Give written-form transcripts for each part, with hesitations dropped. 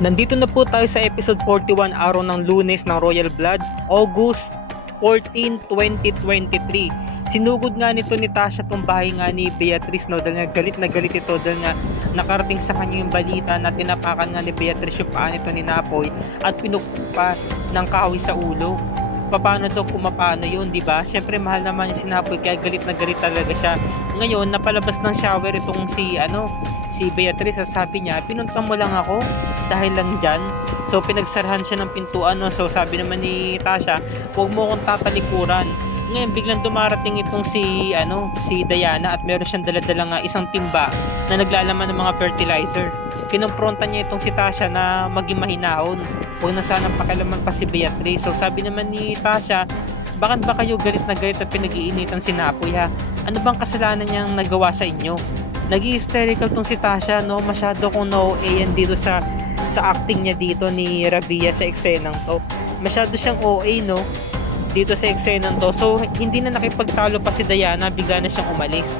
Nandito na po tayo sa episode 41, araw ng Lunes ng Royal Blood, August 14, 2023. Sinugod nga nito ni Tasha itong bahay nga ni Beatrice, no, dahil galit na galit ito dahil nga nakarating sa kanya yung balita na tinapakan nga ni Beatrice yung paa nito ni Napoy at pinukpa ng kahoy sa ulo. Paano daw kung mapano yun, di ba? Siyempre mahal naman yung si Napoy kaya galit na galit talaga siya. Ngayon napalabas ng shower itong si Beatrice, sabi niya, pinunta mo lang ako dahil lang dyan. So pinagsarahan siya ng pintuan, no? So sabi naman ni Tasha, huwag mo akong tatalikuran. Ngayon biglang dumarating itong si Diana at meron siyang dala-dala nga isang timba na naglalaman ng mga fertilizer. Kinompronta niya itong si Tasha na maging mahinahon, huwag na sanang pakialaman pa si Beatrice. So sabi naman ni Tasha, bakit ba kayo galit na galit at pinag-iinitan si Napoy, ha? Ano bang kasalanan niyang nagawa sa inyo? Nag-hysterical tong si Tasha, no? Masyado kong no-OA yan dito sa acting niya dito ni Rabia sa eksenang to. Masyado siyang OA, no? Dito sa eksenang to. So hindi na nakipagtalo pa si Diana, bigla na siyang umalis.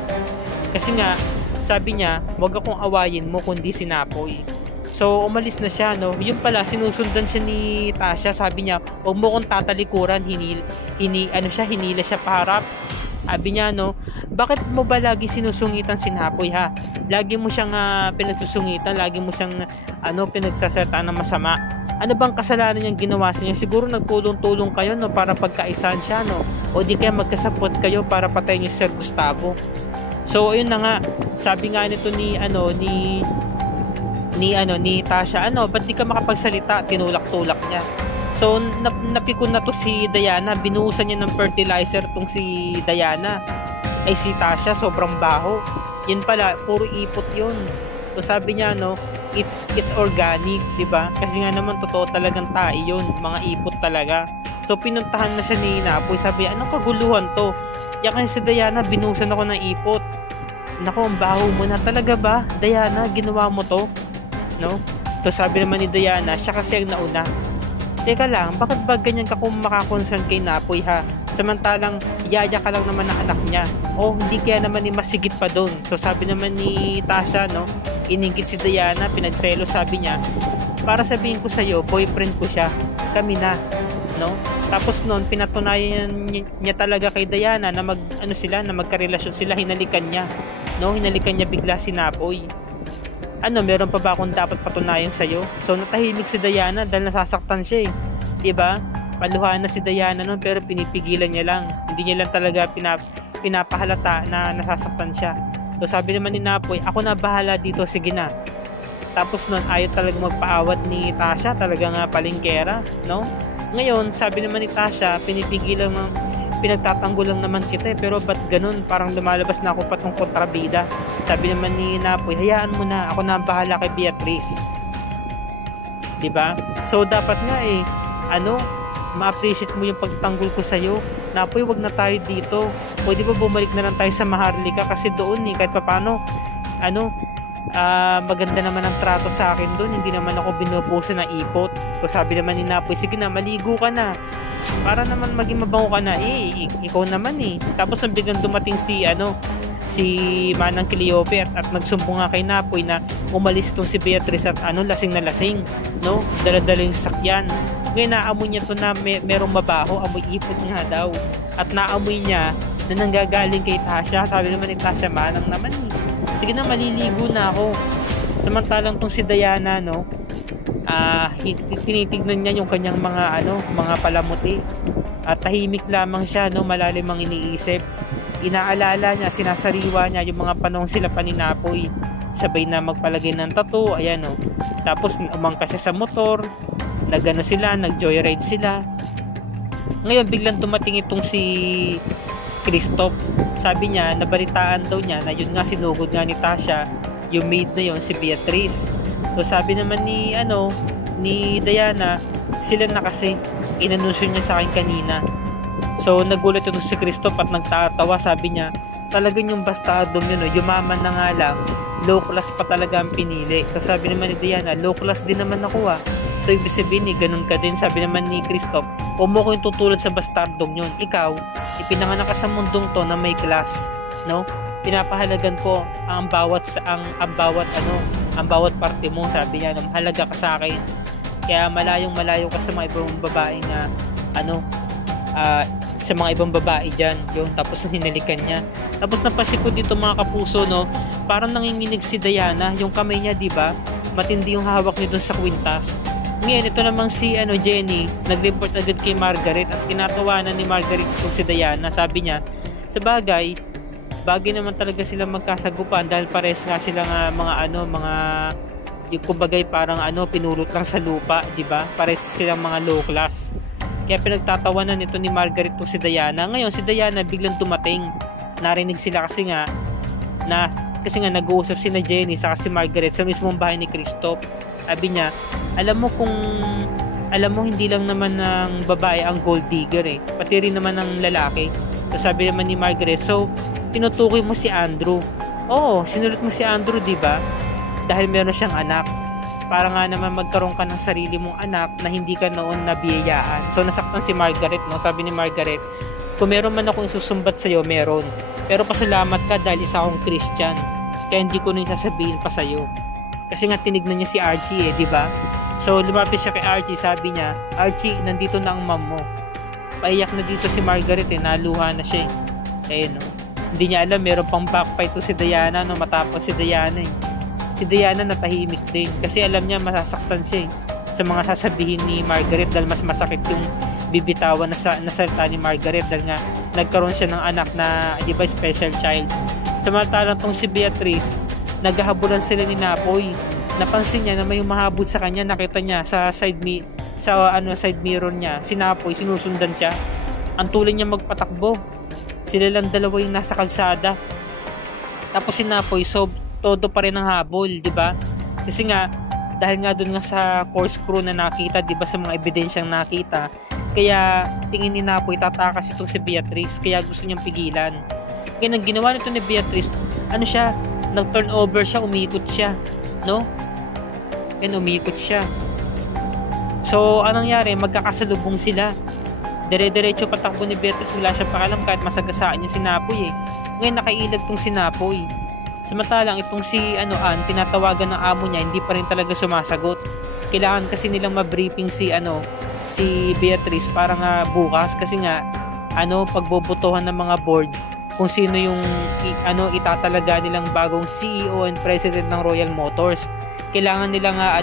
Kasi nga sabi niya, wag akong awayin mo kundi si Napoy. So umalis na siya, no? Yun pala, sinusundan siya ni Tasha. Sabi niya, wag mo kong tatalikuran. Hinila siya paharap. Sabi niya, no, bakit mo ba lagi sinusungitan si Napoy, ha? Lagi mo siyang pinagsusungitan, lagi mo siyang pinagsasaltaan ng masama. Ano bang kasalanan niyang ginawa sa niya? Siguro nagtulong-tulong kayo, no, para pagkaisahan siya, no? O di kaya magkasapot kayo para patayin niyo si Sir Gustavo. So ayun na nga, sabi nga nito ni Tasha, ba't di ka makapagsalita? Tinulak-tulak niya. So napikon na to si Diana, binuhusan niya ng fertilizer tong si Diana. Ay si Tasha, sobrang baho. Yun pala, puro ipot yun. So sabi niya, no, it's organic, di ba? Kasi nga naman totoo talagang tae yun, mga ipot talaga. So pinuntahan na siya ni Napoy, sabi, anong kaguluhan to? Yan kasi si Diana, binuhusan ako ng ipot. Naku, ang baho mo na. Talaga ba, Diana, ginawa mo to? No? So sabi naman ni Diana, siya kasi ang nauna. Teka lang, bakit ba ganyan ka kung makakonsern kay Napoy, ha? Samantalang yaya ka lang naman ng anak niya. O hindi kaya naman ni masigit pa doon. So sabi naman ni Tasha, no, iningit si Diana, pinagselo, sabi niya, para sabihin ko sa'yo, boyfriend ko siya. Kami na, no? Tapos noon, pinatunayan niya talaga kay Diana na magkarelasyon sila, hinalikan niya. No, hinalikan niya bigla si Napoy. Meron pa ba akong dapat patunayan sa'yo? So natahimik si Diana dahil nasasaktan siya, eh. Diba? Paluhaan na si Diana noon pero pinipigilan niya lang. Hindi niya lang talaga pinapahalata na nasasaktan siya. So sabi naman ni Napoy, ako na bahala dito, sige na. Tapos noon ayaw talaga magpaawat ni Tasha, talaga nga palingkera, no? Ngayon, sabi naman ni Tasha, pinagtatanggol lang naman kita, pero ba't ganun? Parang lumalabas na ako patong kontrabida. Sabi naman ni Napoy, hayaan mo na, ako na ang bahala kay Beatrice. Diba? So dapat nga ma-appreciate mo yung pagtanggol ko sa'yo. Napoy, wag na tayo dito. Pwede ba bumalik na lang tayo sa Maharlika? Kasi doon kahit papano, maganda naman ang trato sa akin doon. Hindi naman ako binubusan ng ipot. So sabi naman ni Napoy, sige na, maligo ka na. Para naman maging mabango ka na, ikaw naman, eh. Tapos ang biglang dumating si Manang Cleope at nagsumbong nga kay Napoy na umalis tong si Beatrice at lasing na lasing, no? Dala-dala yung sakyan. Ngayon naamoy niya to na merong mabaho, amoy ipot nga daw. At naamoy niya na nanggagaling kay Tasha. Sabi naman ni Tasha, Manang naman, eh. Sige na, maliligo na ako. Samantalang tong si Diana, no, tinitignan niya yung kanyang mga palamuti. At tahimik lamang siya, no, malalim ang iniisip. Inaalala niya, sinasariwa niya yung mga panahon sila pa ni Napoy. Sabay na magpalagay ng tattoo, ayan, no. Tapos umangkas siya sa motor, nag-joyride sila. Ngayon biglang dumating itong si Christoph. Sabi niya, nabalitaan daw niya na yun nga sinugod nga ni Tasha, yung maid na yun, si Beatrice. So sabi naman ni Diana, sila na kasi, inanunsyo niya sa akin kanina. So nagulat ito si Christoph at nagtatawa. Sabi niya, talagang yung bastardong yun, yumaman na nga lang, low class pa talaga ang pinili. So sabi naman ni Diana, low class din naman ako, ah. So ibig sabihin, ganun ka din. Sabi naman ni Christoph, huwag mo ko yung tutulad sa bastardong yun. Ikaw, ipinanganak ka sa mundong to na may class, no? Pinapahalagan ko ang bawat ang bawat parte mo. Sabi niya, mahalaga ka sa akin. Kaya malayong malayo ka sa mga ibang babaeng sa mga ibang babae dyan. Yung tapos hinalikan niya. Tapos napansin ko dito mga kapuso, no, parang nanginginig si Diana, yung kamay niya, di ba? Matindi yung hawak niya dun sa kwintas. Ngayon, ito namang si Jenny, nag-report agad kay Margaret at tinatawanan ni Margaret kung si Diana. Sabi niya, sa bagay naman talaga sila magkasagupan dahil pares nga sila yung kumbagay parang pinulot lang sa lupa, di ba? Pares silang mga low class. Kaya pinagtatawanan nito ni Margaret kung si Diana. Ngayon, si Diana biglang dumating. Narinig sila kasi nga nag-uusap si Jenny sa si Margaret sa mismong bahay ni Christoph. Sabi niya, alam mo hindi lang naman ng babae ang gold digger pati rin naman ng lalaki. So sabi naman ni Margaret, so tinutukoy mo si Andrew. Oo, sinulat mo si Andrew, di ba? Dahil meron siyang anak. Para nga naman magkaroon ka ng sarili mong anak na hindi ka noon nabiyayaan. So nasaktan si Margaret, no? Sabi ni Margaret, kung meron man akong isusumbat sa'yo, meron. Pero pasalamat ka dahil isa akong Christian. Kaya hindi ko na sasabihin pa sa'yo. Kasi nga tinignan niya si Archie di ba? So lumapit siya kay Archie, sabi niya, Archie, nandito na ang mom mo. Paiyak na dito si Margaret naluha na siya no? Hindi niya alam, meron pang backfight to si Diana, no? Matapang si Diana Si Diana natahimik din kasi alam niya masasaktan siya sa mga sasabihin ni Margaret dahil mas masakit yung bibitawan na salita ni Margaret dahil nga nagkaroon siya ng anak na di ba special child. Samantalang tong si Beatrice, naghahabulan sila ni Napoy. Napansin niya na may humahabol sa kanya, nakita niya sa side mirror niya si Napoy, sinusundan siya. Ang tuloy niya magpatakbo. Sila lang dalawa yung nasa kalsada. Tapos si Napoy, todo pa rin ang habol, di ba? Kasi nga dahil nga doon nga sa course crew na nakita, di ba, sa mga ebidensyang nakita, kaya tingin ni Napoy tatakas itong si Beatrice, kaya gusto niyang pigilan. Kaya nang ginawa nito ni Beatrice, nag-turn over siya, umikot siya, no? Umikot siya. So anong nangyari? Magkakasalubong sila. Dire-diretso patakbo ni Beatrice, wala siyang pakalam kahit masagasaan niya si Napoy Ngayon nakailag tong si Napoy. Samantalang itong si Ann, tinatawagan ng amo niya, hindi pa rin talaga sumasagot. Kailangan kasi nilang ma-briefing si Beatrice para nga bukas kasi nga pagbobotohan ng mga board kung sino yung itatalaga nilang bagong CEO and President ng Royal Motors. Kailangan nila nga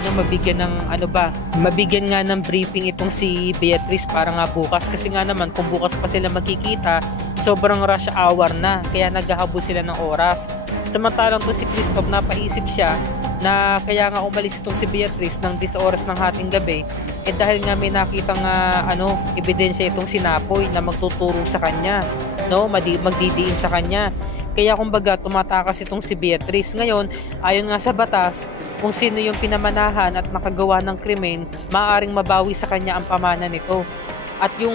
mabigyan nga ng briefing itong si Beatrice para nga bukas kasi nga naman kung bukas pa sila magkikita, sobrang rush hour na kaya naghahabol sila ng oras. Samantalang to si Christoph, napaisip siya na kaya nga umalis itong si Beatrice ng 10 oras ng hating gabi dahil nga may nakitang ebidensya itong si Napoy na magtuturo sa kanya, no, magdidiin sa kanya. Kaya kumbaga tumatakas itong si Beatrice. Ngayon, ayon nga sa batas, kung sino yung pinamanahan at nakagawa ng krimen, maaaring mabawi sa kanya ang pamana nito. At yung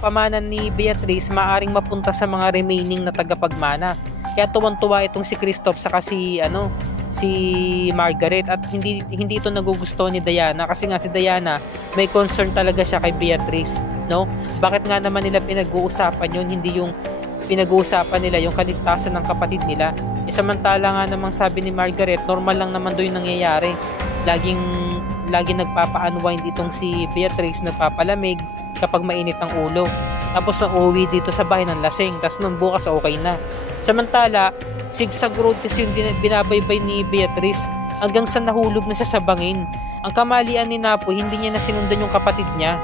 pamana ni Beatrice maaaring mapunta sa mga remaining na tagapagmana. Kaya tuwang-tuwa itong si Christoph saka si Margaret at hindi ito nagugustuhan ni Diana kasi nga si Diana may concern talaga siya kay Beatrice, no? Bakit nga naman nila pinag-uusapan yun, hindi yung pinag-uusapan nila yung kaligtasan ng kapatid nila. Samantala nga namang sabi ni Margaret, normal lang naman doon yung nangyayari. Laging nagpapa-unwind itong si Beatrice, nagpapalamig kapag mainit ang ulo. Tapos nang uuwi dito sa bahay ng lasing, tapos nung bukas okay na. Samantala, zigzag road kasi yung binabaybay ni Beatrice hanggang sa nahulog na siya sa bangin. Ang kamalian ni Napoy, hindi niya nasinundan yung kapatid niya.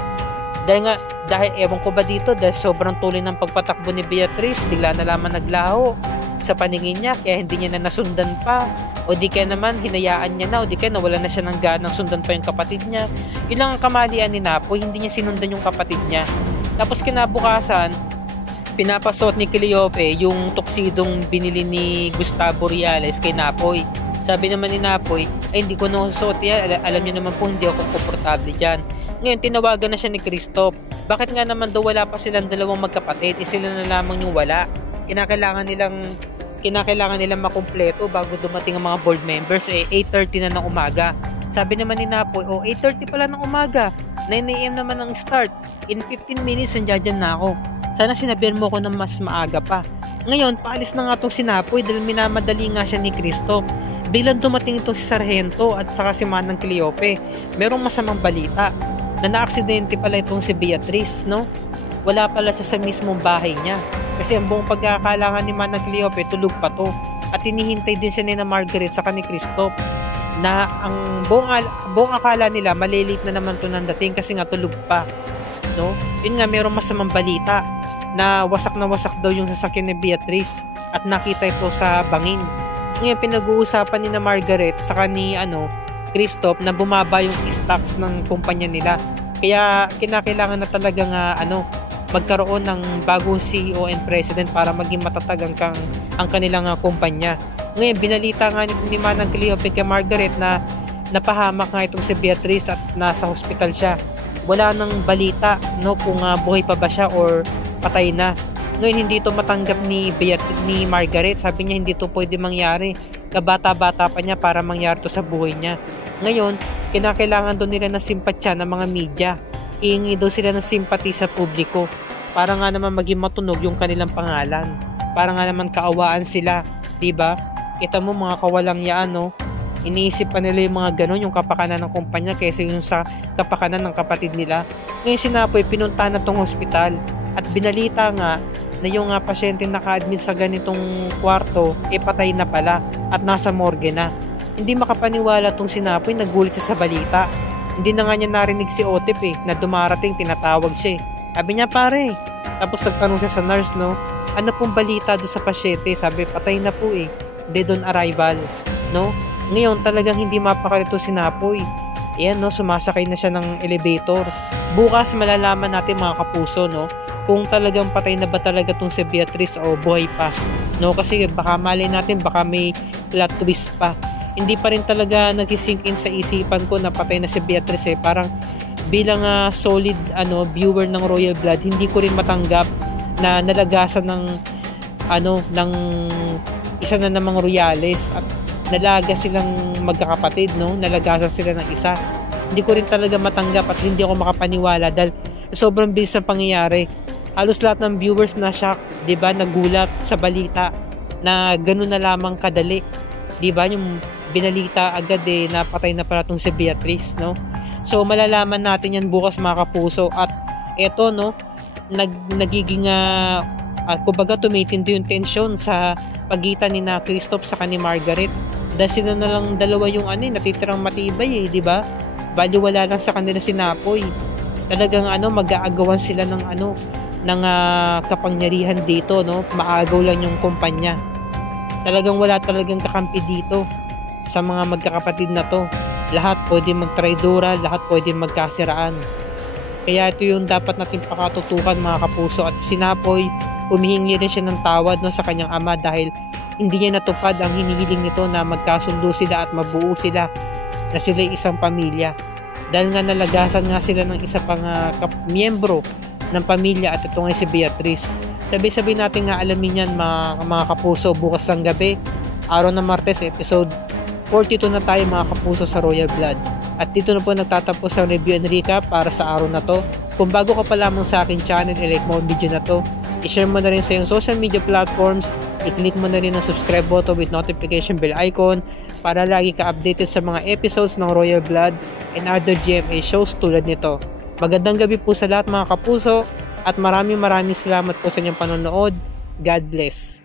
Dahil ewan ko ba dito, dahil sobrang tuloy ng pagpatakbo ni Beatrice, bigla na lamang naglaho sa paningin niya, kaya hindi niya na nasundan pa. O di kaya naman, hinayaan niya na, o di kaya nawala na siya ng ganang sundan pa yung kapatid niya. Yun lang ang kamalian ni Napoy, hindi niya sinundan yung kapatid niya. Tapos kinabukasan, pinapasuot ni Cleope yung tuksidong binili ni Gustavo Reales kay Napoy. Sabi naman ni Napoy, ay hindi ko na susuot yan, alam niyo naman po hindi ako komportable dyan. Ngayon tinawagan na siya ni Christoph. Bakit nga naman daw wala pa silang dalawang magkapatid, sila na lamang yung wala. Kinakailangan nilang makumpleto bago dumating ang mga board members 8:30 na ng umaga. Sabi naman ni Napoy, 8:30 pala ng umaga, 9 AM naman ang start, in 15 minutes nandiyan na ako. Sana sinabihan mo ko ng mas maaga pa. Ngayon, paalis na nga itong si Napoy dahil minamadali nga siya ni Christoph. biglang dumating itong si Sargento at saka si Manang Cleope. Merong masamang balita na naaksidente pala itong si Beatrice, no? Wala pala siya sa mismong bahay niya. Kasi ang buong pagkakalangan ni Manang Cleope, tulog pa to. At hinihintay din siya ni na Margaret sa ni Christoph na ang buong akala nila malilate na naman to nang dating kasi nga tulog pa, no? Yun nga, merong masamang balita na wasak daw yung sasakyan ni Beatrice at nakita ito sa bangin. Ngayon pinag-uusapan ni na Margaret saka ni Christoph na bumaba yung stocks ng kumpanya nila. Kaya kinakailangan na talaga magkaroon ng bagong CEO and president para maging matatag ang kanilang kumpanya. Ngayon binalita nga ni Manang Cleope kay Margaret na napahamak nga itong si Beatrice at nasa hospital siya. Wala nang balita kung buhay pa ba siya or patay na. Ngayon hindi ito matanggap ni Margaret. Sabi niya hindi ito pwede mangyari. Kabata-bata pa niya para mangyari ito sa buhay niya. Ngayon, kinakailangan doon nila ng simpatya ng mga media. Iingi daw sila ng simpati sa publiko para nga naman maging matunog yung kanilang pangalan. Para nga naman kaawaan sila, 'di ba? Kita mo mga kawalang yaan, iniisip pa nila yung mga ganon, yung kapakanan ng kumpanya kaysa yung sa kapakanan ng kapatid nila. Ngayon si Napoy pinunta na tong hospital at binalita nga na yung pasyente naka-admit sa ganitong kwarto patay na pala at nasa morgue na. Hindi makapaniwala tong si Napoy, nagulit siya sa balita. Hindi na nga niya narinig si Otip na dumarating, tinatawag siya. Sabi niya, pare, tapos nagtanong siya sa nurse, ano pong balita doon sa pasyente? Sabi, patay na po dead on arrival, Ngayon talagang hindi mapakalito si Napoy. Ayan, sumasakay na siya ng elevator. Bukas malalaman natin mga kapuso, kung talagang patay na ba talaga tong si Beatrice o buhay pa, kasi baka malay natin baka may plot twist pa. Hindi pa rin talaga nag-sink in sa isipan ko na patay na si Beatrice. Parang bilang solid viewer ng Royal Blood, hindi ko rin matanggap na nalagasan ng isa na namang Royales at nalaga silang magkakapatid, nalagasan sila ng isa. Hindi ko rin talaga matanggap at hindi ako makapaniwala dahil sobrang bilis ng pangyayari. Halos lahat ng viewers na shock, 'di ba? Nagulat sa balita na ganoon na lamang kadali. 'Di ba? Yung binalita agad na patay na pala tong si Beatrice, So malalaman natin yan bukas mga kapuso at eto nagiging kumbaga tumitindi yung tensyon sa pagitan ni na Christoph sa ni Margaret. Dahil sila na lang dalawa yung natitirang matibay 'di ba? Bali wala lang sa kanila si Napoy. Talagang mag-aagawan sila ng kapangyarihan dito, maagaw lang yung kumpanya. Talagang wala talagang kakampi dito sa mga magkakapatid na to. Lahat pwede magtraidora, lahat pwede magkasiraan. Kaya ito yung dapat natin pakatutukan mga kapuso. At si Napoy, humihingi rin siya ng tawad sa kanyang ama dahil hindi niya natupad ang hinihiling nito na magkasundo sila at mabuo sila na sila isang pamilya. Dahil nga nalagasan nga sila ng isa pang miyembro ng pamilya at ito nga si Beatrice. Sabi-sabi natin nga alamin yan mga kapuso bukas ng gabi, araw ng Martes, episode 42 na tayo mga kapuso sa Royal Blood. At dito na po nagtatapos ang review and recap para sa araw na to. Kung bago ka pa lamang sa akin channel, i-like mo ang video na to, i-share mo na rin sa iyong social media platforms, i-click mo na rin ang subscribe button with notification bell icon para lagi ka updated sa mga episodes ng Royal Blood and other GMA shows tulad nito. Magandang gabi po sa lahat mga kapuso at maraming salamat po sa inyong panonood. God bless.